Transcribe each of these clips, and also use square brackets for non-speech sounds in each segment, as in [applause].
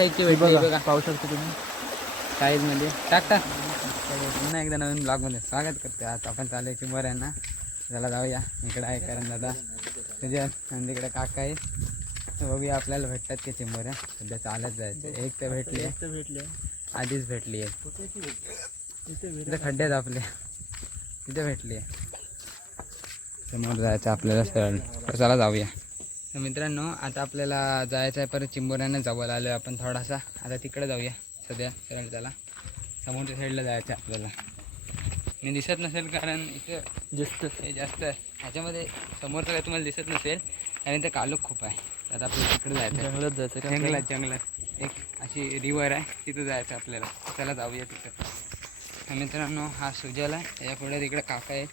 साईजची भेटली बघा बघा. पाहू शकता तुम्ही. साईजमध्ये टाक टाक. पुन्हा एकदा नवीन ब्लॉगमध्ये स्वागत करते आता आपण चालू चिंबर आहे ना त्याला जाऊया. इकडे आहे कारण दादा. तुझ्या आणि तिकडे काका आहे. बघूया आपल्याला भेटतात चिंबर. आहे सध्या चालत जायचं. एक तर भेटली आहे. भेटले आधीच भेटली आहे. तिथे खड्ड्यात आपले. तिथे भेटली आहे. समोर जायचं आपल्याला सरळ चला जाऊया. मित्रांनो आता आपल्याला जायचं आहे परत चिंबोऱ्यानं जवळ आलो आपण थोडासा. आता तिकडे जाऊया सध्या त्याला समोरच्या साईडला जायचं आहे आपल्याला. मी दिसत नसेल कारण इथं जास्त. हे जास्त आहे. ह्याच्यामध्ये समोरचं काय तुम्हाला दिसत नसेल कारण इथं कालोख खूप आहे. आता आपल्याला तिकडे जायचं जंगलात जायचं जंगलात जंगलात. एक अशी रिवर आहे तिथं जायचं आपल्याला. त्याला जाऊया तिथं. तर मित्रांनो हा सुजल आहे. त्याच्या पुढे तिकडे काका आहे.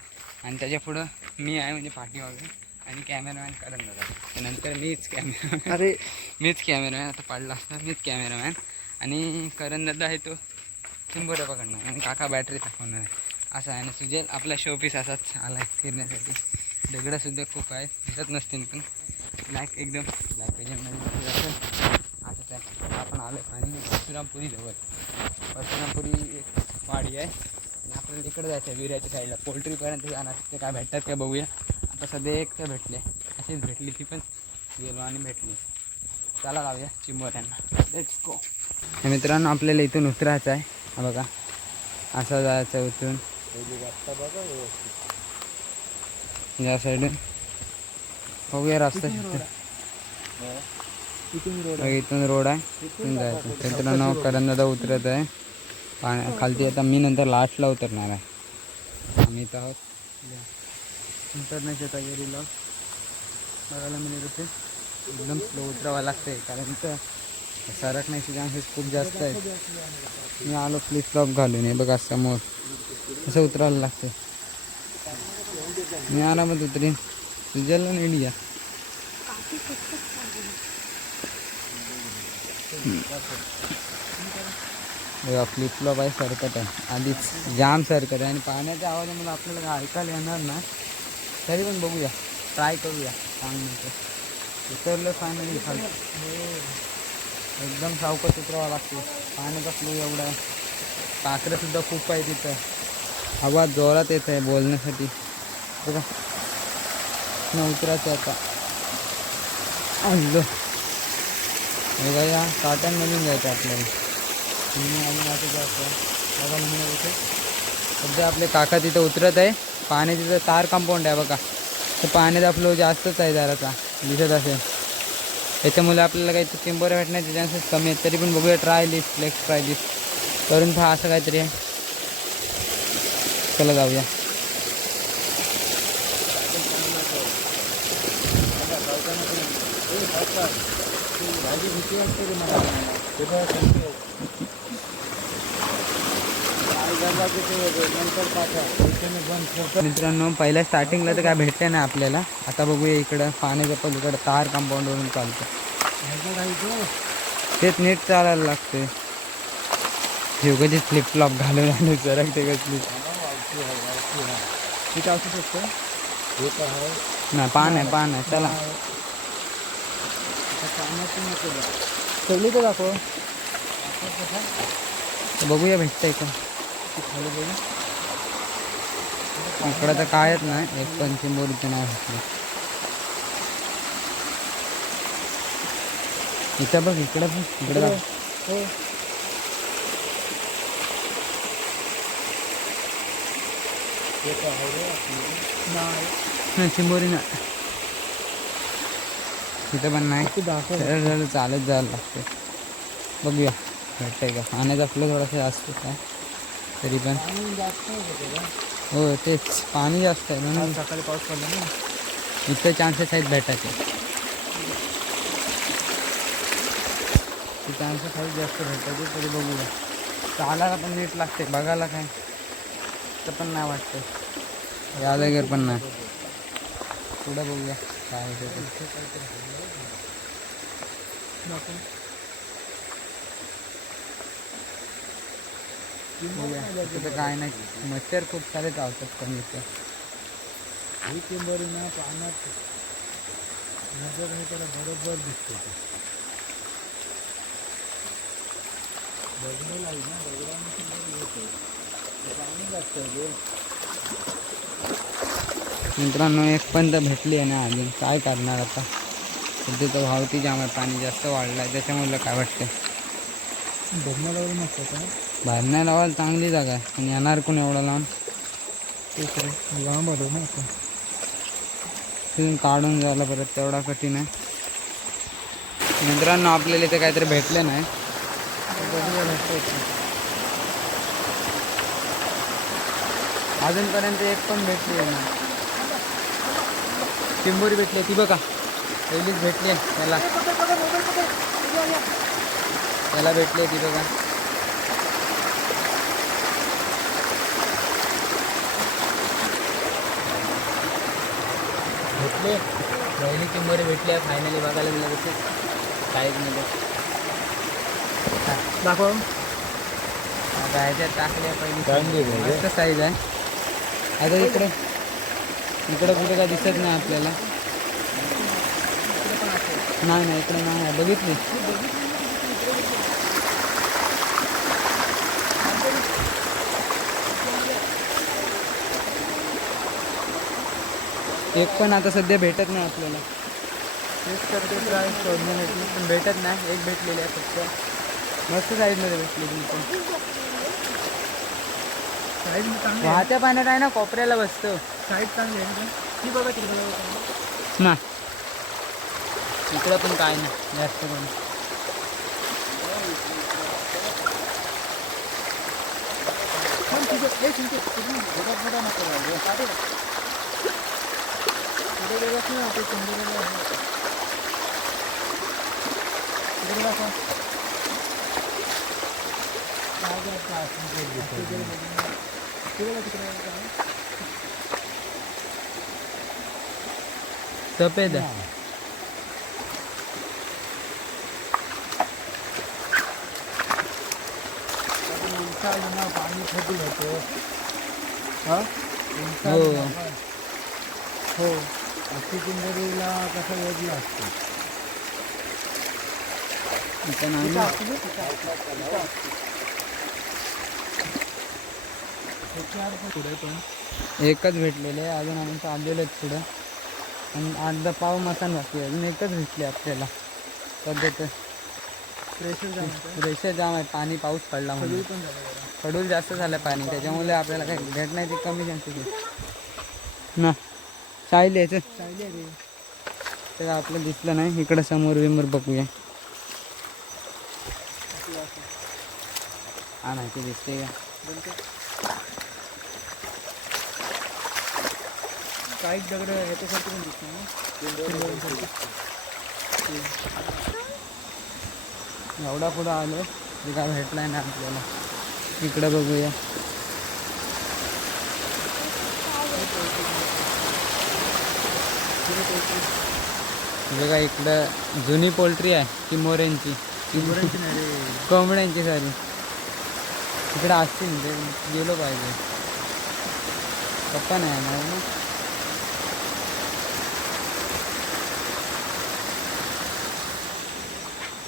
आणि त्याच्या पुढं मी आहे म्हणजे पाठीमागे. आणि कॅमेरामॅन करण दादा. त्यानंतर मीच कॅमेरामॅन अरे. [laughs] मीच कॅमेरामॅन आता पडला असता मीच कॅमेरामॅन आणि करण दादा आहे तो चिंबोऱ्या पकडणार आणि काका बॅटरी दाखवणार आहे. असं आहे आणि सुजल आपला शोपीस असाच आला आहे फिरण्यासाठी दगडंसुद्धा खूप आहे दिसत नसतील पण. ब्लॅक एकदम. ब्लॅक पेजमध्ये असं असंच आहे आपण आलो आणि परशुरामपुरी जवळ. परशुरामपुरी एक वाडी आहे. आणि आपल्याला इकडे जायचं आहे विऱ्याच्या साईडला पोल्ट्रीपर्यंत जाणार. ते काय भेटतात काय बघूया. आता सध्या एक तर भेटले. अशीच भेटली ती पण. गेलो आणि भेटली. चला लावूया चिंबोऱ्यांना लेट्स गो मित्रांनो आपल्याला इथून उतरायचं आहे. बघा. असं जायचं उतरून. या साईडून बघूया रस्ता. इथून रोड इथून रोड आहे. इथून जायचं. मित्रांनो करंदादा उतरत आहे. पाण्या खालती आता मी नंतर लास्टला उतरणार आहे. आम्ही इथं आहोत. उतरण्याच्या तयारीला. बघायला मिळेल होते एकदम स्लो उतरावं लागते कारण तर सरकण्याचे चान्सेस खूप जास्त आहेत मी आलो फ्लिप फ्लॉप घालून हे बघा समोर. असं उतरायला लागते मी आरामात उतरीन. तुझ्याला इंडिया. या बघा फ्लिप फ्लॉप आहे सरकत आहे. आधीच जाम सरकत आहे. आणि पाण्याच्या आवाजामुळे आपल्याला ऐकायला येणार ना? तरी पण बघूया. ट्राय करूया. सांगण्याचं उतरलं फायनली खाली. एकदम सावकाश उतरावं लागते. पाण्याचा फ्लो एवढा आहे. काकरंसुद्धा खूप आहे तिथं. आवाज जोरात येत आहे बोलण्यासाठी. बघा. न उतरायचं आता. आणलं बघा या काट्यांमधून जायचं आपल्याला. आणि अजून जायचं बघा सध्या आपले काका तिथं उतरत आहे. पाण्याचं तर तार कंपाऊंड आहे बघा. तर पाण्याचा फ्लो जास्तच आहे जराचा दिसत असेल. त्याच्यामुळे आपल्याला काही चेंबर भेटण्याचे चान्सेस कमी आहेत. तरी पण बघूया ट्राय लिस्ट लेक्स ट्राय लिस्ट करून पहा असं काहीतरी आहे. चला जाऊया. मित्रांनो, पहिल्या स्टार्टिंगला तर काय भेटलं नाही आपल्याला? आता बघूया इकडं पाण्याच्या पलीकडं तार कंपाऊंडवरून चालतं तेच नीट चालायला लागते कधी फ्लिप फ्लॉप घालून आले तिथं असू शकतो. हे पान पान आहे. चला. ठेवली तर दाखव. इकडं तर कायच नाही एक पण चिंबोरीचं नाव घेतलं इथं बघ इकडं बघ इकडं बघ. नाही चिंबोरी ना तिथं पण नाही. ते चालत जायला लागते बघूया भेटतंय का? पाण्याचा फ्लो थोडासा जास्त काय तरी पण पाणी जास्त आहे का त्याला? हो तेच पाणी जास्त आहे म्हणून सकाळी पाऊस पडला ना इथं चान्सेस आहेत भेटायचे चान्सेस आहेत जास्त भेटायचे तरी बघूया चालायला पण नीट लागते बघायला काय तर पण नाही वाटतं यादगर पण नाही पुढं बघूया काय तिथं काय नाही. मच्छर खूप सारे चावतात पण इथं ही टिंबरी ना पाण्यात नजर हे त्याला बरोबर दिसते. दगडं लागली ना दगडाने सुंदर होतं ते पाणी लागतं रे. मित्रांनो एक पण तर भेटली आहे ना अजून काय करणार आता? सध्या तर भावती जाम आहे पाणी जास्त वाढलं आहे त्याच्यामुळे काय वाटतं धरणं लागलं नसतं का भरण्या लावायला चांगली जागा आहे. पण येणार कोण एवढा लावून तेच लांब आलो ना आपण. तिथून काढून जायला परत तेवढा कठीण आहे. मित्रांनो आपल्याला इथे काहीतरी भेटले नाही. अजूनपर्यंत एक पण भेटली आहे ना चिंबोरी भेटली ती बघा. पहिलीच भेटली आहे. त्याला त्याला भेटली ती बघा. भेटले. पहिली चिंबोरी भेटली आहे फायनली बघायला गेलं तसं साईजमध्ये दाखव. आता ह्याच्यात टाकल्या पहिली. मस्त साईज आहे. आता इकडे? इकडे कुठे काय दिसत नाही आपल्याला. नाही नाही इकडे नाही. बघितली? एक पण आता सध्या भेटत नाही आपल्याला. तेच करते ट्राय शोधण्यासाठी पण भेटत नाही एक भेटलेली आहे फक्त. मस्त साईडमध्ये भेटली तुमची साईड चांगली आहे. वाहत्या पाण्यात आहे ना कोपऱ्याला बसतो. साईड चांगली आहे ती? बघा तिकडे ना इकडं पण काय नाही जास्त पण थांब तिथं ए चिंते तिकडून फोटा फोटा नको लागू. पुढे गेलास ना ते चंद्राला आहे. तिकडे दाखव. मागे आता असं काही दिसत नाही. तिकडे बघ, तिकडे बघ काय. सफेद आहे आता उंचा ना, पाणी हो. हो कसं वेगळं असतं इथं नाही पुढे पण एकच भेटलेले आहे. अजून आम्ही आलेलं आहेत पुढं. आणि अर्धा पाव मसान बाकी आहे. अजून एकच भेटली आपल्याला. सध्या तर प्रेशर जाम आहे. पाणी पाऊस पडला म्हणून. खडूल जास्त झालं पाणी. त्याच्यामुळे आपल्याला काही भेटण्याची कमी चान्सेस आहे ना. चालेल याचं चालली आहे. तर आपलं दिसलं नाही. इकडं समोर विमोर बघूया. हा नाही ते दिसते का? काही दगड ह्याच्यासारखं पण दिसतं ना. एवढा पुढं आलो ते काय भेटलाय ना आपल्याला. इकडं बघूया. बघा इकडं जुनी पोल्ट्री आहे ती मोऱ्यांची कोंबड्यांची सारी. इकडं असतील ते गेलो पाहिजे. पप्पा नाही येणार ना?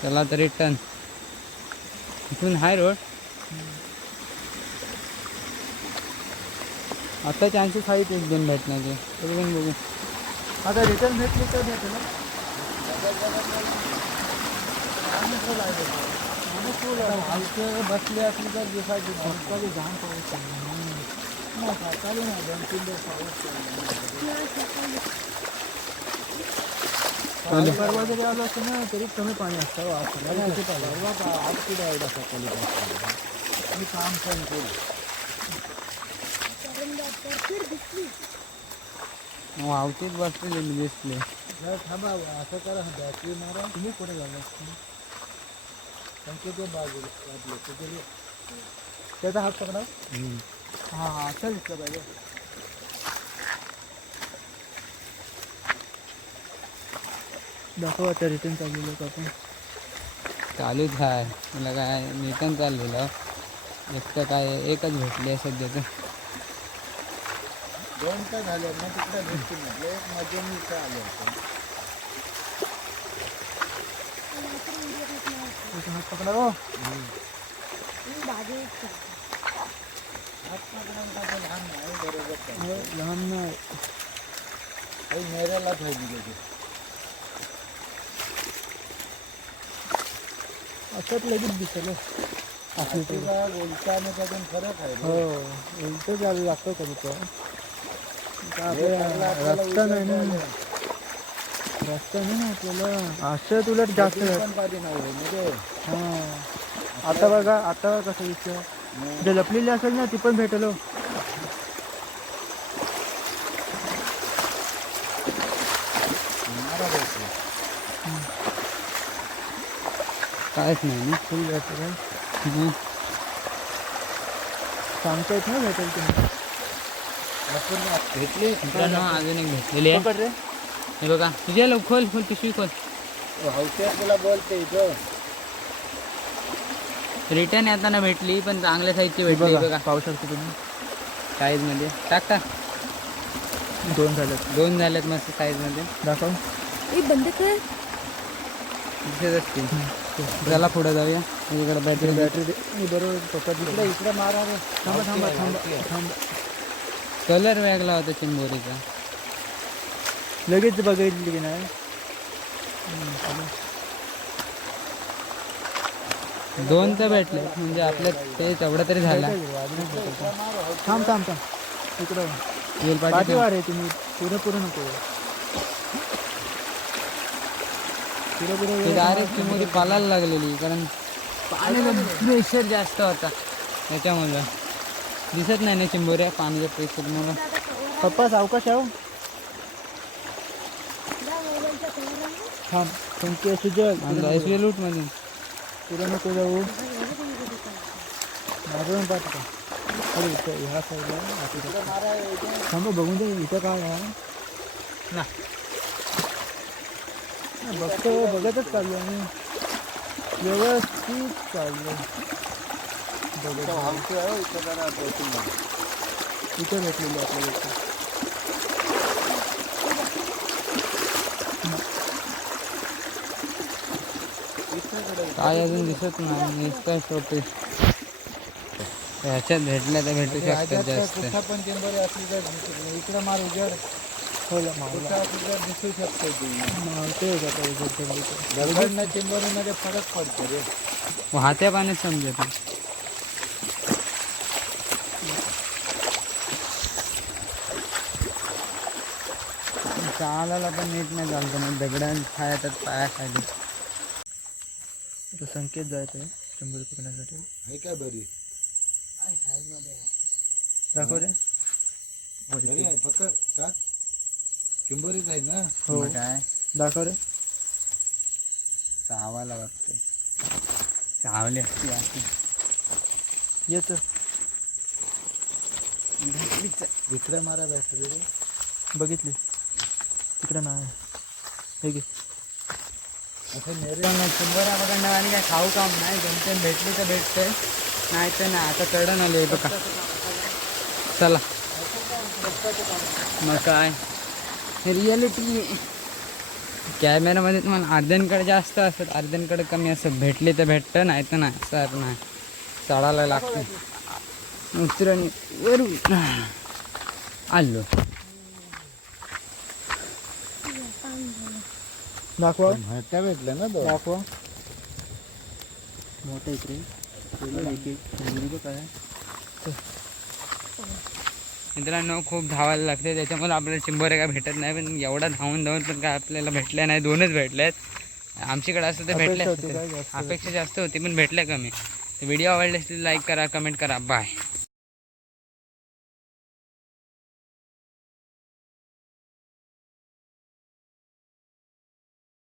चला तर रिटर्न इथून हाय रोड. आता चान्सेस आहेत एक दोन भेटण्याचे. तरी पण बघू. आता रिटर्न भेटली तर भेटेल बसले असले तर दिसायचे. सकाळी घाम पाऊस. नाही सकाळी नाही दोन तीन दिवस पाऊस चालला. काल परवा जरी आलो असतो ना तरी कमी पाणी असतं हो, आज सकाळी किती पाणी? परवा पा- आज किती आहे सकाळी पाऊस. मी काम पण केलं वावतीत बसले दिसले जरा थांबा असं करा बॅटरी मारा तुम्ही कुठे झाला संकेत बाजूला वाजले ते गेले त्याचा हात पकडा हां हां चल दिसलं पाहिजे दाखव आता रिटर्न चाललेलं का आपण. चालूच आहे मला काय रिटर्न चाललेलं. एक तर काय एकच भेटली आहे सध्या तर. दोन काय झाले ना तिकडे भेटते म्हटले. मध्ये मी इथं आलो होतो. हात पकडा हो लहान नाही. बरोबर हो, लहान नाही. काही असंच लगेच दिसेल हो. तिला उलटा आणि त्यातून फरक आहे. हो रे. उलट जावी लागतं कधी हे रस्ता नाही ना. रस्ता नाही ना आपल्याला. असं उलट जास्त म्हणजे हा. आता बघा आता कसं विषय जे लपलेली असेल ना ती पण भेटेल हो. मारा भेटतो. कायच नाही. ना फुल भेटेल काय. सांगता येत ना भेटेल तुम्ही भेटली? मित्रांनो अजून एक भेटलेली आहे. हे बघा. तुझ्या लव खोल खोल पिशवी खोल. हौशा तुला बोलते इथं. रिटर्न येताना भेटली पण चांगल्या साईजची हे भेटली बघा पाहू शकता तुम्ही. साईजमध्ये. टाक टाक. दोन झाले दोन झालेत मस्त साईजमध्ये. दाखव. बंद कर. त्याला पुढे जाऊया. इकडे बॅटरी बॅटरी बरोबर इकडे मारा थांबा थांबा थांबा. थांबा. कलर वेगळा होता चिंबोरीचा. लगेच बघितली की नाही. दोन तर भेटले. म्हणजे आपल्या ते तेवढा तरी झाला. थांब थांब थांब. इकडं. पाठीवार आहे तुम्ही. पुढे पुढे नको. पुढे ते डायरेक्ट चिंबोरी पालायला लागलेली कारण पाण्याचा प्रेशर जास्त होता। त्याच्यामुळं दिसत नाही ना चिंबोऱ्या पाण्याच्या प्रेशरमुळं पप्पा सावकाश आहो थांब तुमचे सुजल लूट मध्ये पुढे नको जाऊ मारून पाठका अरे ह्या साईडला आती थांबा बघून दे इथं काय आहे ना हा, बघतो बघतच चाललो आम्ही. व्यवस्थित चाललो. बघत इथं भेटलेली आपल्याला इथं. काय अजून दिसत नाही. नुसतं शोपीस ह्याच्यात भेटल्या तर भेटू शकतात काय जास्त. पण टेंबरी असली तर इकडे मार उजेड हो ला मावला कुठं असली तर दिसू शकते ती मावते का उजेड पडली तर. दगडनं टेंबरीमध्ये फरक पडतो रे वाहत्या पाण्यात समजत नाही. चालायला पण नीट नाही चालतं मग दगडां खायतात पायाखाली इथं संकेत जायचं आहे शंभर पकडण्यासाठी हे। काय बरी दाखव रे। बरी आहे फक्त टाक। चिंबरीच आहे ना? हो. काय? दाखव रे. चावायला वाटतंय. चावली असती अशी. ये तर इकडे मारा बॅटरी रे बघितली. तिकडं नाही. हे घे. असं नेरे शंभर आणि काय खाऊ काम नाही. तीन भेटली तर भेटते नाही तर नाही आता चढण आले बघा. चला. मग काय? रियालिटी कॅमेरामध्ये तुम्हाला अर्ध्यांकडे जास्त असतात अर्ध्यांकडे कमी असतं भेटली तर भेटतं नाही तर नाही सर नाही चढायला लागतं उतरण वरून आलो। दाखवा मोठ्या भेटल्या ना तो? दाखवा मोठं इकडे एक एक काय मित्रांनो खूप धावायला लागते. त्याच्यामुळे आपल्याला चिंबोरे काय भेटत नाही पण एवढा धावून धावून पण काय आपल्याला भेटल्या नाही. दोनच भेटल्या आहेत. आमच्याकडे असं तर भेटल्या. जास्त? अपेक्षा जास्त होती पण भेटल्या कमी. व्हिडिओ आवडले असतील लाईक करा कमेंट करा. बाय